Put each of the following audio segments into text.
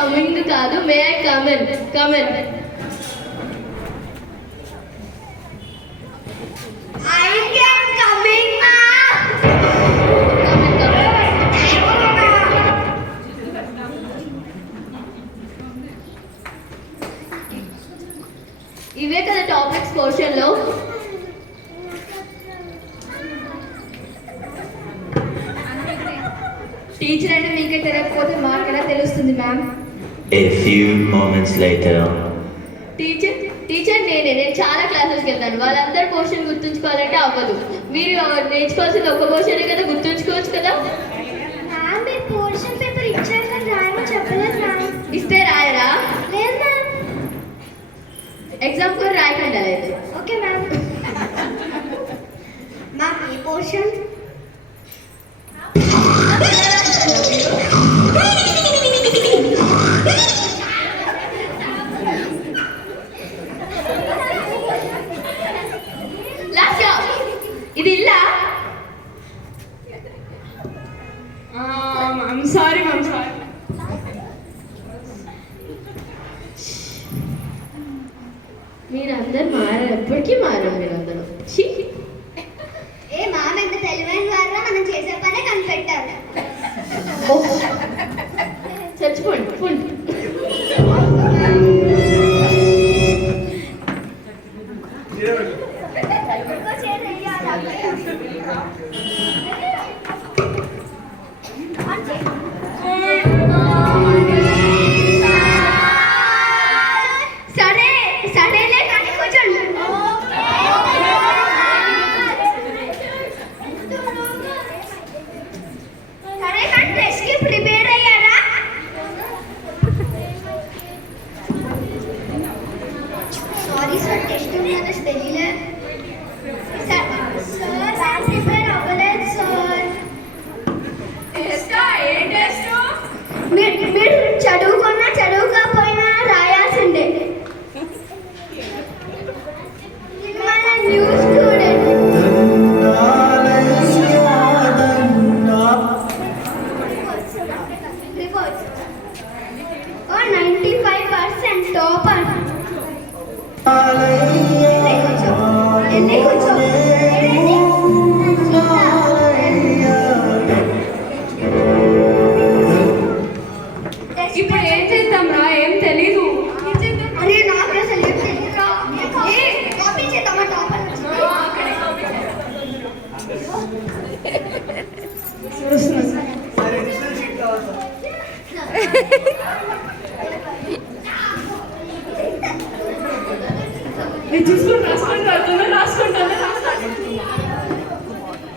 Coming కాదు, may I come on come on. ఇవే కదా టాపిక్స్ పోర్షన్లో. టీచర్ అంటే మీకే తెలియకపోతే మాకెలా తెలుస్తుంది ma'am? A few moments later. Teacher నేను చాలా క్లాసెస్కి వెళ్తాను. వాళ్ళందరూ పోర్షన్ గుర్తుంచుకోవాలంటే అవ్వదు. మీరు నేర్చుకోవాల్సింది ఒక పోర్షనే కదా, గుర్తుంచుకోవచ్చు కదా. మ్యామ్ మీరు పోర్షన్ పేపర్ ఇచ్చారు కానీ రాయమని చెప్పలేదు మ్యామ్. ఇస్తే రాయరా? లేదు మ్యామ్. ఎగ్జామ్ కూడా రాయకండి అయితే. Okay ma'am. మ్యామ్ ఈ పోర్షన్ ఇది ఇల్లా? Sorry ma'am, sorry. మీరందరూ మారారు, ఎప్పటికీ మారారు మీరందరూ. ఏ మ్యామ్ ఎంత తెలివైన వారా, మనం చేసే పనే కనిపెట్టారు. చచ్చిపోండి పోండి. సరేలే కానీ కూర్చోండి. సరే కానీ టెస్ట్కి ప్రిపేర్ అయ్యారా? సారీ సార్, టెస్ట్ ఉందని తెలియలే సార్. సార్ ప్రిపేర్ అవ్వలేదు సార్. మీరు చదువుకున్నా చదువుకోకపోయినా రాయాల్సిందే. మన న్యూ స్టూడెంట్. 95% టాపర్. ఇప్పుడు ఏం చేద్దాం రా? ఏం తెలీదు. అరే నాకు అసలు ఏం తెలియదురా. కాపీ చేద్దామా టాపర్? నేను చూసుకొని రాసుకుంటాను, రాసుకుంటాను.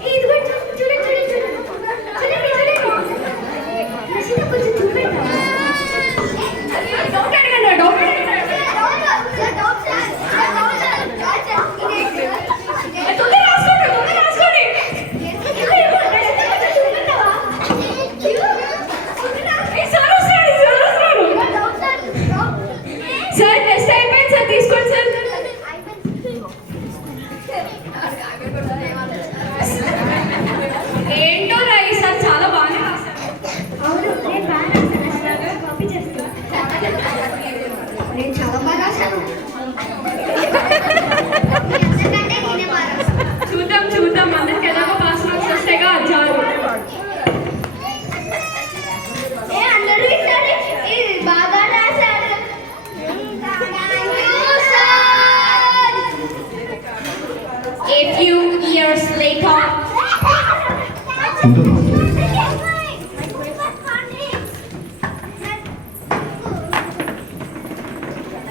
ఇది కూడా చూడండి. రసీదు కొంచెం చూడండి. డౌట్ అడగండి, డౌట్ అడగండి. తొందరగా రాసుకోండి, తొందరగా రాసుకోండి. సార్ వస్తున్నాడు, సార్ టెస్ట్ అయిపోయింది సార్, తీసుకోండి సార్. ఏంటో రా ఈసారి చాలా బాగానే రాశారు. అవును, నేను బాగా రాశాను. కాపీ చేస్తాను. నేను చాలా బాగా రాశాను. ఎందుకంటే నేనే బాగా రాశాను. చూద్దాం అందరికి ఎలాగో పాస్ మార్క్స్ వస్తాయిగా చాలు. అందరూ ఈసారి బాగా రాశారు. A few years later.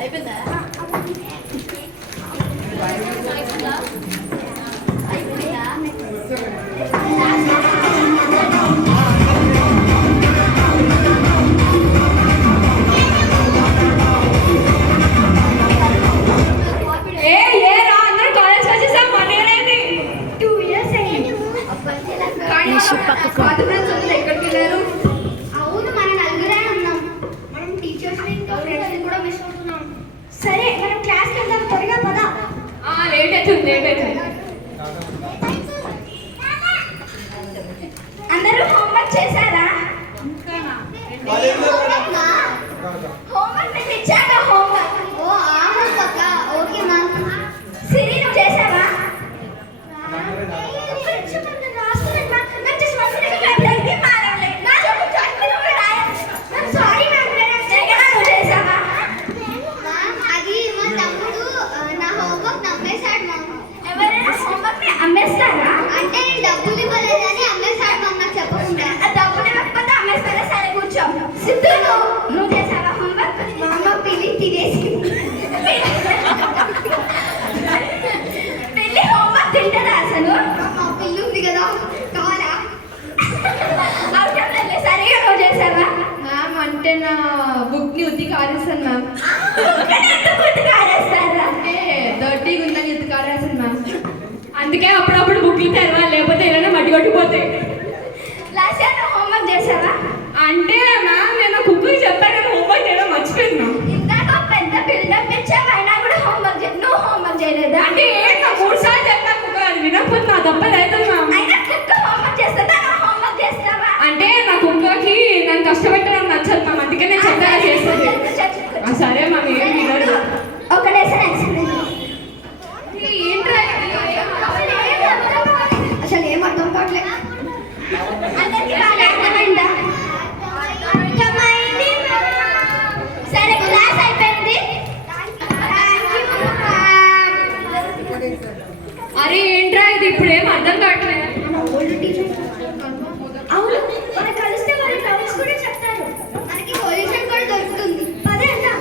అయిపోయిందా? ఎక్కడికి వెళ్ళారు? అవును, మన నలుగురే ఉన్నాం. మనం టీచర్స్ ఇంకా ఫ్రెండ్స్ కూడా మిస్ అవుతున్నాం. సరే మనం క్లాస్కి వెళ్దాం, త్వరగా పదా. లేట్ అవుతుంది. అందరూ హోంవర్క్ చేశారా? హోంవర్క్ నేను ఇచ్చాక హోంవర్క్. ఓ ఆ హోంవర్క్. Okay ma'am. సిరి నువ్వు చేసావా? అమ్మేస్తారా? అంటే డబ్బులు ఇవ్వలేదని అమ్మేస్తాడు మ్యామ్ నాకు చెప్పకుండా. డబ్బులు ఇవ్వకపోతే అమ్మేస్తారా? సరే కూర్చో. సిద్ధు నువ్వు చేసావా హోంవర్క్? మా అమ్మ పిల్లి తినేసి పిల్లి హోంవర్క్ తింటదా అసలు? మా పిల్లి ఉంది కదా కావాలా? అవుతుంది. సరిగా నువ్వు చేసావా? మ్యామ్ అంటే నా బుక్ ని ఉత్తి కారేస్తాను మ్యామ్. కారేస్తారా? డర్టీగా ఉందని ఉత్తి కారేస్తాను మ్యామ్. అందుకే అప్పుడప్పుడు బుక్లు తెరవాలి, లేకపోతే ఏదైనా మట్టి కొట్టిపోతాయి. లాస్ట్ ఇయర్ నువ్వు హోంవర్క్ చేసావా? అంటే మ్యామ్ నేను కుక్కకి చెప్పాను కానీ హోంవర్క్ చేయడం మర్చిపోయినా. ఇందాక పెద్ద బిల్డప్ ఇచ్చావు అయినా కూడా హోంవర్క్ నువ్వు హోంవర్క్ చేయలేదా? అంటే ఏంటి 3 సార్లు చెప్పా కుక్క అది వినకపోతే నా తప్పది అవుతుంది మ్యామ్. అయినా కుక్క హోంవర్క్ చేస్తుందా? నువ్వు హోంవర్క్ చేస్తావా? అంటే నా కుక్కకి నన్ను కష్టపెట్టడం నచ్చదు మ్యామ్, అందుకే నేను చెప్పాను చేస్తుంది. సరే మ్యామ్ ఏం వినడు. ఒక లెసన్ ఎక్స్ప్లెయిన్. ఏంట్రా అసలు ఏం అర్థం కావట్లేదు. అందరికీ బాగా అర్థమైందా? అర్థమైంది. సరే క్లాస్ అయిపోయింది. అరే ఏంట్రా ఇది ఇప్పుడు ఏం అర్థం కావట్లేదు. అవును మనం కలిస్తే వాళ్ళ డౌట్స్ కూడా చెప్తారు. మనకి సొల్యూషన్ కూడా దొరుకుతుంది. పదే అన్నా.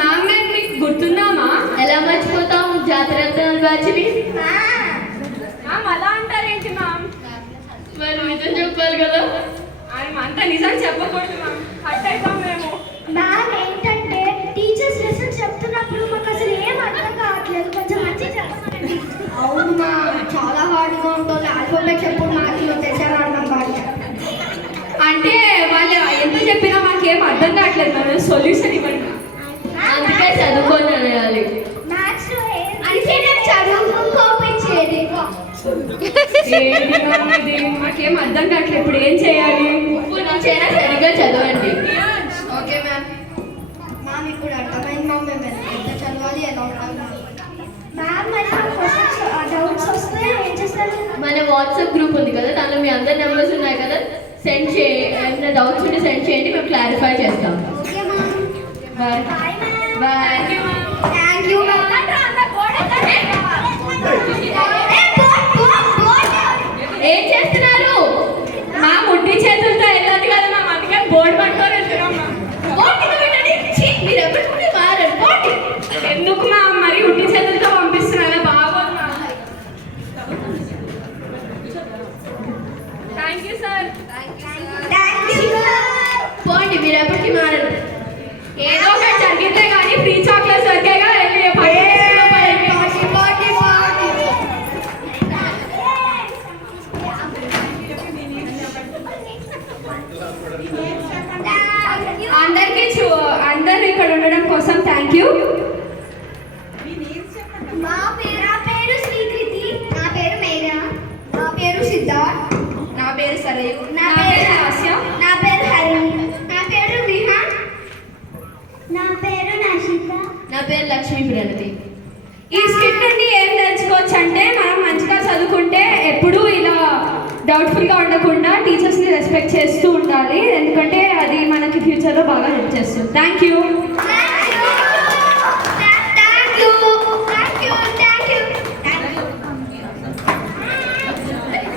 మ్యామ్ నేను మీకు గుర్తున్నామా? ఎలా మర్చిపోతాం జాతర బ్యాచ్ని? మ్యామ్ అలా అంటారేంటి మ్యామ్? మరి నిజం చెప్పాలి కదా. అంత నిజం చెప్పకూడదు మ్యామ్, హట్ అవుతాం మేము. మ్యామ్ ఏంటంటే టీచర్స్ లెసన్ చెప్తున్నప్పుడు మాకు అసలు ఏం అర్థం కావట్లేదు, కొంచెం మంచి చెప్పండి. అవును మా చాలా హార్డ్గా ఉంటుంది. ఆల్ఫాబెట్ చెప్పుడు మాకు తెచ్చారు అర్థం కావట్లేదు. అంటే వాళ్ళు ఎంత చెప్పినా మాకేం అర్థం కావట్లేదు మ్యామ్, సొల్యూషన్ ఇవ్వండి. అందుకే చదువుకొని అనేయాలి. మ్యాథ్స్ లో అంటే నేను చదువు కోపించేది. ఏంటి మ్యామ్ ఇది? మాకేం అర్థం కావట్లేదు, ఇప్పుడు ఏం చేయాలి? ఇప్పుడు నుంచైనా సరిగ్గా చదవండి. Okay ma'am. మ్యామ్ ఇప్పుడు అర్థమైంది మ్యామ్, మేము ఎంత చదవాలి ఎలా ఉండాలి. మ్యామ్ మరి క్వశ్చన్స్ డౌట్స్ వస్తే ఏం చేస్తారు? మన వాట్సాప్ గ్రూప్ ఉంది కదా, దానిలో మీ అందరి నెంబర్స్ ఉన్నాయి కదా, సెండ్ ఏమైనా డౌట్స్ ఉంటే సెండ్ చేయండి, మేము క్లారిఫై చేస్తాం. Okay ma'am. Bye bye ma'am. Bye. Thank you ma'am. ఏం చేస్తున్నారు? మా ముట్టి చేతులతో వెళ్ళదు కదా మ్యామ్, అందుకే బోర్డు పట్టుకొని వెళ్తున్నాం మ్యామ్. పోటీ పెట్టండి. ఛీ, మీరు ఎప్పటికీ మారరు. పోటీ ఎందుకు మ్యామ్ మరి ఉట్టి చేతులతో పంపిస్తున్నారా? బాగోదు మ్యామ్. Thank you sir. పోండి, మీరు ఎప్పటికీ మారరు. ఏదో ఒకటి జరిగితే కానీ ఫ్రీ చాక్లెట్స్ దొరికాయిగా వెళ్ళి పైకి తీసుకుని పైకి. అందరూ ఇక్కడ ఉండడం కోసం థ్యాంక్ యూ. నా పేరు శ్రీకృతి. నా పేరు మేఘన. నా పేరు సిద్ధార్థ్. నా పేరు సరయు. నా పేరు హాస్య. నా పేరు హరిణి. నా పేరు విహాన్. నా పేరు నషిత. నా పేరు లక్ష్మీ ప్రణతి. ఈ స్కిట్ నుండి ఏం తెలుసుకోవచ్చు అంటే మనం మంచిగా చదువుకుంటే ఎప్పుడూ ఇలా డౌట్ఫుల్గా ఉండకుండా టీచర్స్ని రెస్పెక్ట్ చేస్తూ ఉండాలి, ఎందుకంటే అది మనకి ఫ్యూచర్లో బాగా హెల్ప్ చేస్తుంది. Thank you.